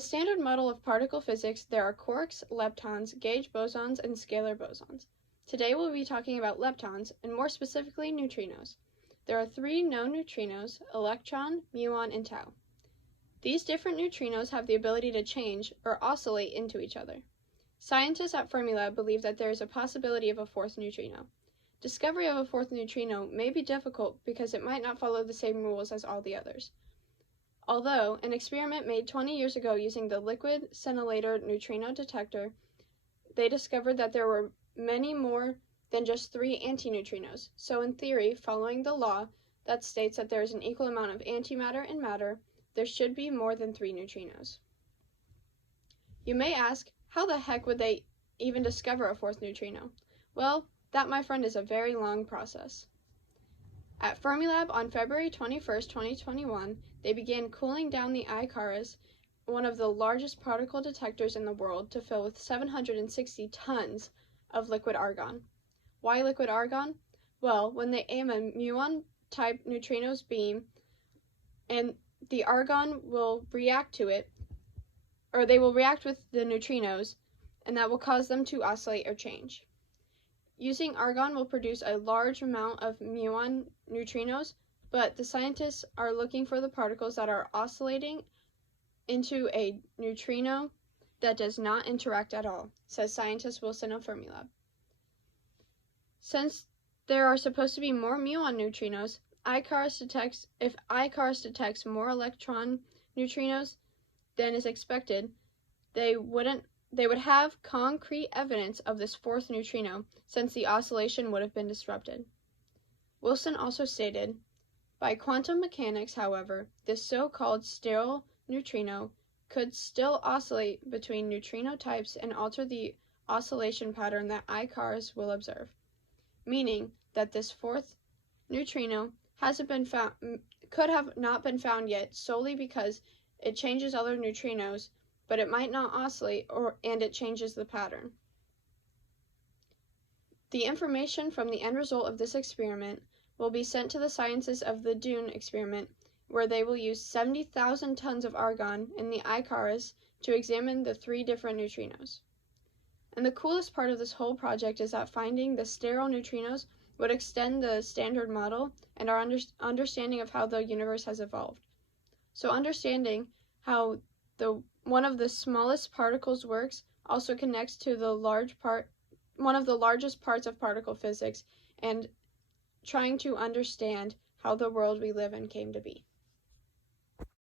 the standard model of particle physics, there are quarks, leptons, gauge bosons, and scalar bosons. Today we'll be talking about leptons, and more specifically neutrinos. There are three known neutrinos: electron, muon, and tau. These different neutrinos have the ability to change or oscillate into each other. Scientists at Fermilab believe that there is a possibility of a fourth neutrino. Discovery of a fourth neutrino may be difficult because it might not follow the same rules as all the others. Although, an experiment made 20 years ago using the liquid scintillator neutrino detector, they discovered that there were many more than just 3 antineutrinos. So in theory, following the law that states that there is an equal amount of antimatter and matter, there should be more than 3 neutrinos. You may ask, how the heck would they even discover a fourth neutrino? Well, that, my friend, is a very long process. At Fermilab on February 21, 2021, they began cooling down the ICARS, one of the largest particle detectors in the world, to fill with 760 tons of liquid argon. Why liquid argon? Well, when they aim a muon-type neutrinos beam, and the argon will react to it, or they will react with the neutrinos, and that will cause them to oscillate or change. Using argon will produce a large amount of muon neutrinos, but the scientists are looking for the particles that are oscillating into a neutrino that does not interact at all, says scientist Wilson of Fermilab. Since there are supposed to be more muon neutrinos, if ICARS detects more electron neutrinos than is expected, they would have concrete evidence of this fourth neutrino, since the oscillation would have been disrupted. Wilson also stated, by quantum mechanics, however, this so-called sterile neutrino could still oscillate between neutrino types and alter the oscillation pattern that ICARS will observe, meaning that this fourth neutrino could have not been found yet solely because it changes other neutrinos, but it might not oscillate and it changes the pattern. The information from the end result of this experiment will be sent to the scientists of the DUNE experiment, where they will use 70,000 tons of argon in the ICARS to examine the 3 different neutrinos. And the coolest part of this whole project is that finding the sterile neutrinos would extend the standard model and our understanding of how the universe has evolved. So understanding how one of the smallest particles works also connects to one of the largest parts of particle physics, and trying to understand how the world we live in came to be.